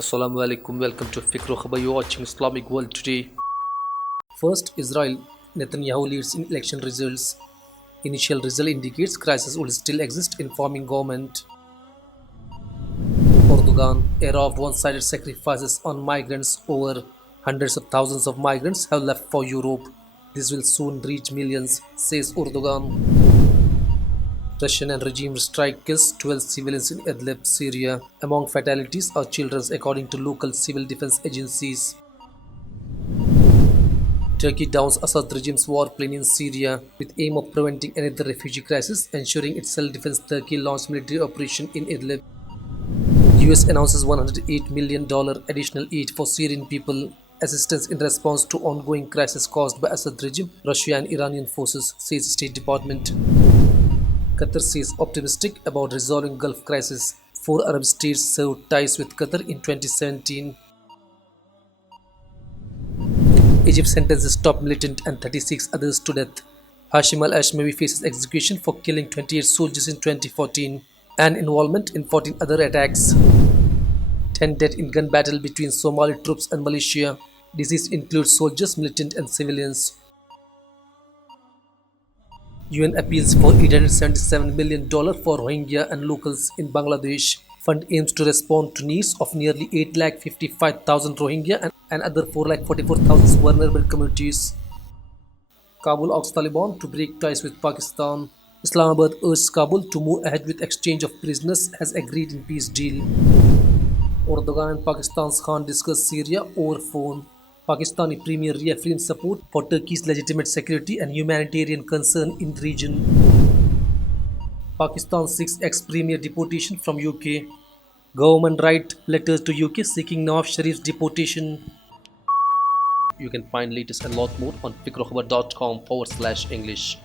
Assalamu alaikum, welcome to Fikr Khabar. You're watching Islamic World Today. First, Israel. Netanyahu leads in election results. Initial result indicates crisis will still exist in forming government. Erdogan, era of one-sided sacrifices on migrants. Over hundreds of thousands of migrants have left for Europe. This will soon reach millions, says Erdogan. Russian and regime strike kills 12 civilians in Idlib, Syria. Among fatalities are children, according to local civil defense agencies. Turkey downs Assad regime's warplane in Syria with aim of preventing another refugee crisis, ensuring its self-defense. Turkey launched military operation in Idlib. US announces $108 million additional aid for Syrian people. Assistance in response to ongoing crisis caused by Assad regime, Russia and Iranian forces, says State Department. Qatar says optimistic about resolving Gulf crisis. 4 Arab states severed ties with Qatar in 2017. Egypt sentences top militant and 36 others to death. Hashim al-Ashmawi faces execution for killing 28 soldiers in 2014 and involvement in 14 other attacks. 10 dead in gun battle between Somali troops and militia. Deceased include soldiers, militant and civilians. UN appeals for $877 million for Rohingya and locals in Bangladesh. Fund aims to respond to needs of nearly 8,55,000 Rohingya and other 4,44,000 vulnerable communities. Kabul asks Taliban to break ties with Pakistan. Islamabad urges Kabul to move ahead with exchange of prisoners as agreed in peace deal. Erdogan and Pakistan's Khan discuss Syria over phone. Pakistani Premier reaffirms support for Turkey's legitimate security and humanitarian concern in the region. Pakistan seeks ex-Premier deportation from UK. Government write letters to UK seeking Nawaz Sharif's deportation. You can find latest and lot more on fikrokhabar.com/English.